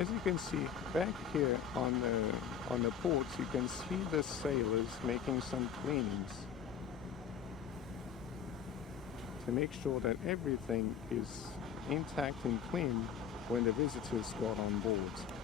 as you can see back here on the ports, you can see the sailors making some cleanings to make sure that everything is intact and clean when the visitors got on board.